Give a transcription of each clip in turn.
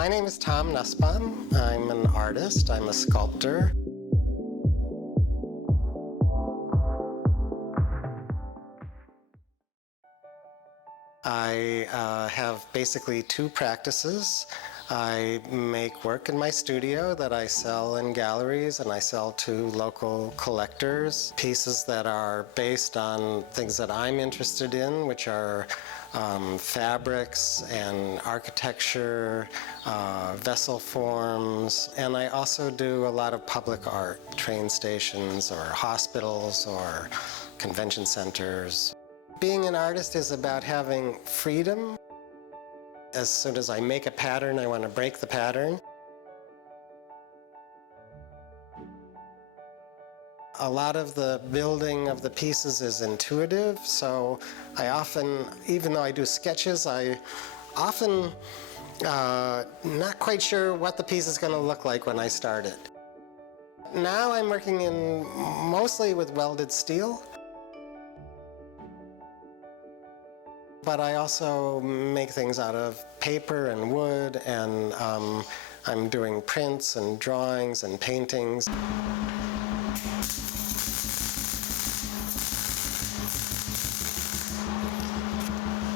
My name is Tom Nussbaum. I'm an artist. I'm a sculptor. I have basically two practices. I make work in my studio that I sell in galleries, and I sell to local collectors. Pieces that are based on things that I'm interested in, which are fabrics and architecture, vessel forms, and I also do a lot of public art, train stations or hospitals or convention centers. Being an artist is about having freedom. As soon as I make a pattern, I want to break the pattern. A lot of the building of the pieces is intuitive, so I often, even though I do sketches, I often not quite sure what the piece is going to look like when I start it. Now I'm working mostly with welded steel. But I also make things out of paper and wood, and I'm doing prints and drawings and paintings.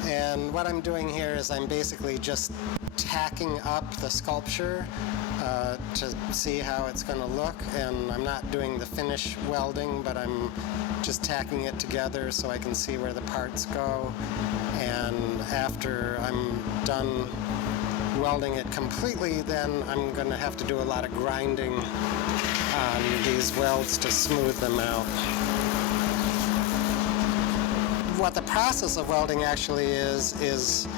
And what I'm doing here is I'm basically just tacking up the sculpture to see how it's going to look, and I'm not doing the finish welding, but I'm just tacking it together so I can see where the parts go. And after I'm done welding it completely, then I'm going to have to do a lot of grinding on these welds to smooth them out. What the process of welding actually is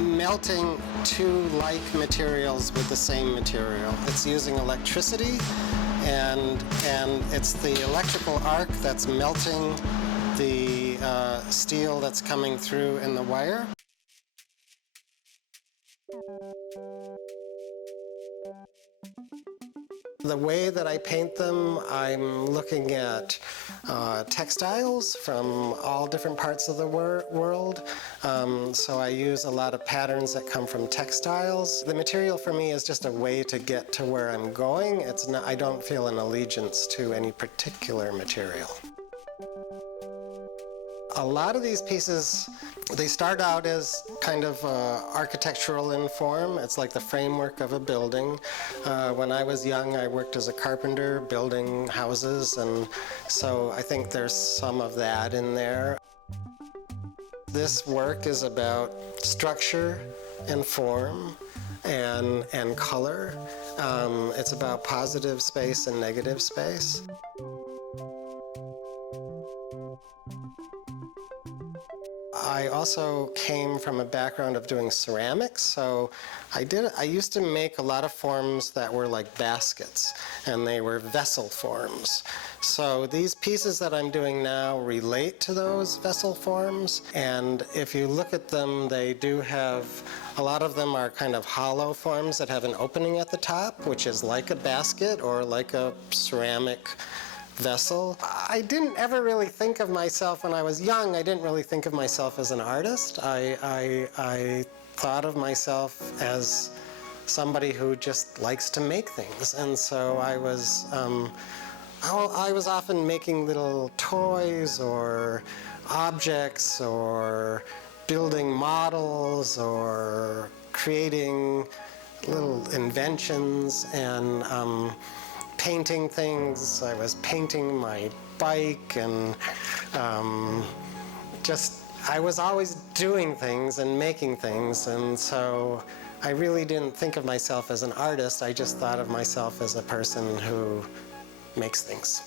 melting two like materials with the same material. It's using electricity, and it's the electrical arc that's melting the steel that's coming through in the wire. The way that I paint them, I'm looking at textiles from all different parts of the world. So I use a lot of patterns that come from textiles. The material for me is just a way to get to where I'm going. It's not, I don't feel an allegiance to any particular material. A lot of these pieces, they start out as kind of architectural in form. It's like the framework of a building. When I was young, I worked as a carpenter building houses, and so I think there's some of that in there. This work is about structure and form and color. It's about positive space and negative space. I also came from a background of doing ceramics, so I used to make a lot of forms that were like baskets, and they were vessel forms. So these pieces that I'm doing now relate to those vessel forms, and if you look at them, they do have, a lot of them are kind of hollow forms that have an opening at the top, which is like a basket or like a ceramic vessel. I didn't ever really think of myself, when I was young, I didn't really think of myself as an artist. I thought of myself as somebody who just likes to make things. And so I was often making little toys or objects or building models or creating little inventions and painting things. I was painting my bike, and I was always doing things and making things, and so I really didn't think of myself as an artist. I just thought of myself as a person who makes things.